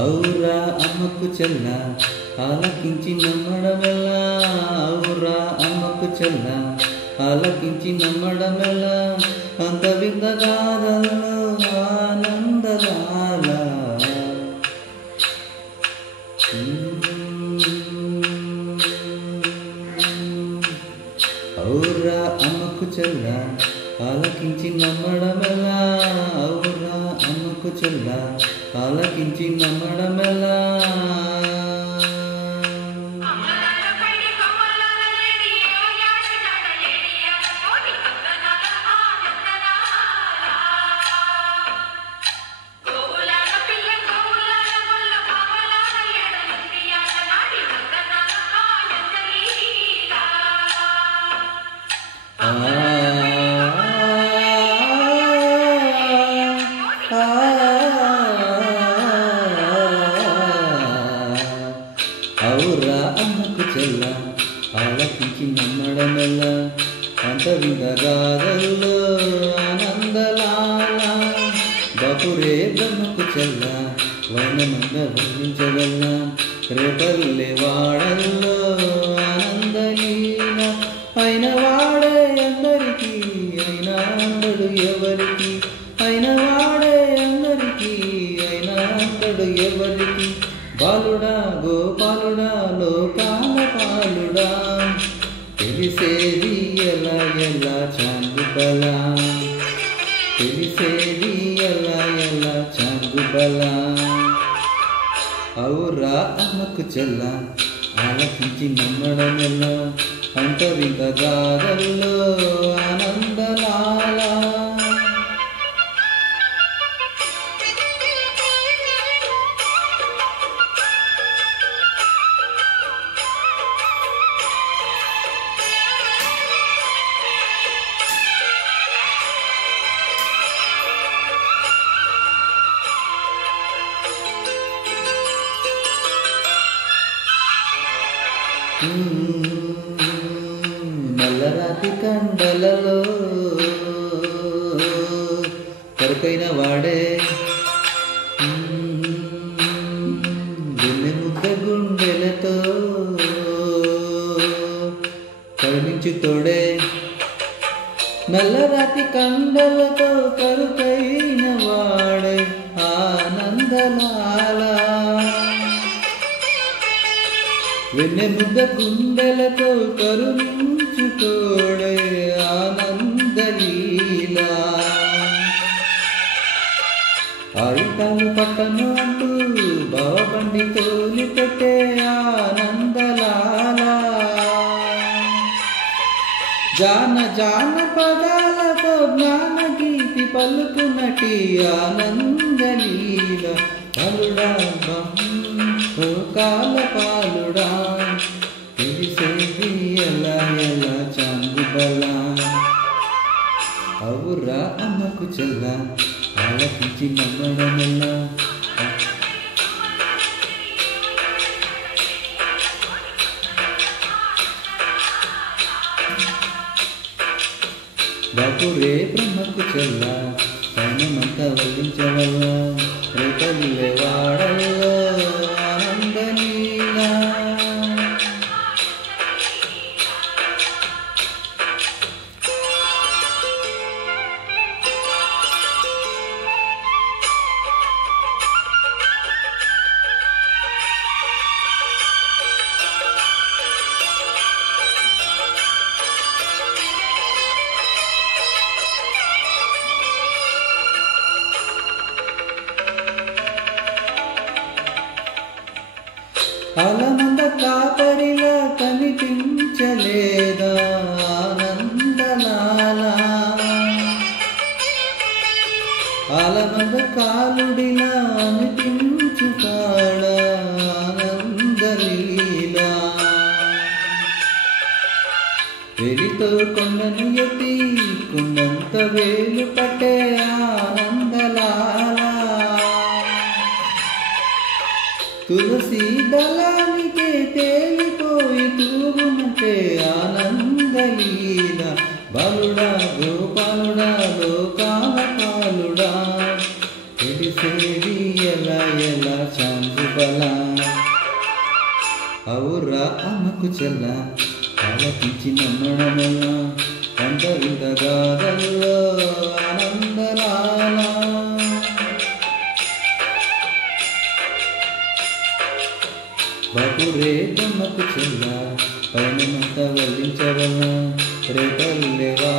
ఔరా అమ్మకు చెల్ల ఆలకించి నమ్మడమెలా, ఔరా అమ్మకు చెల్ల ఆలకించి నమ్మడమెలా, అంత విందగాథల్లో ఆనందలాల. ఔరా అమ్మకు చెల్ల ఆలకించి నమ్మడమెలా, ఔరా అమ్మకు చెల్ల ఆలకించి నమ్మడమెలా. ఔరా అమ్మకు చెల్ల ఆలకించి నమ్మడమెలా, అంత విందగాథల్లో ఆనందలాల. బపురే బ్రహ్మకు చెల్ల వర్ణమంద వర్ణించగల, రేపల్లె వాడల్లో ఆనందలీల. అయిన వాడే అందరికీ, అయినా అందడు ఎవరికి, అయిన వాడే అందరికీ, అయినా అందడు ఎవరికి. బాలుడా గోపాలుడా లోకాల పాలుడా, తెలిసేది ఎలా ఎలా చాంగుబలా, తెలిసేది ఎలా ఎలా చాంగుబలా. ఔరా అమ్మకు చెల్ల ఆలకించి నమ్మడమెలా, అంత విందగాథల్లో ఆనందలాల. నల్లరాతి కండలలో కరుకైన వాడే, గుండె ముద్ద గుండెలతో కరుణించి తోడే. నల్లరాతి కండలతో కరుకైన వాడే ఆనందలాల, వెన్నె ముద్ద గుండెలతో కరుణించుతోడే ఆనందలీలా. ఆయుధాలు పట్టను అంటూ బావబండి తోలి పెట్టే ఆనందలాల. జాన జాన పదాలతో జ్ఞానగీతి పలుకునటి ఆనందలీల. పాలుడా లోకాల పాలుడా, తెలిసేది ఎలా ఎలా చాంగుబలా. ఔరా అమ్మకు చెల్ల ఆలకించి నమ్మడమెలా, బపురే బ్రహ్మకు చెల్ల వర్ణమంతా వర్ణించవల్ల, రేపల్లె వాడల్లో ఆనందలీల. ఆలమంద కాపరిలా కనిపించలేదా ఆనందలాల, ఆలమంద కాలుడిలా అనిపించుతాడా ఆనందలీలా. వెలితో కొండను ఎత్తి కొండంత వేలు పట్టే ఆనందలాల, తులసి దళానికే తేలిపోయి తూగునటే ఆనందలీల. బాలుడా గోపాలుడా లోకాల పాలుడా, బాపురా అమ్మకు చెల్ల ఆలకించి నమ్మడమల్ల కంట వింత గాథల్లో ఆనందలాల బాపురే అమ్మకు చెల్ల పైనంతా వల్లించవల్ల రేపల్లెవా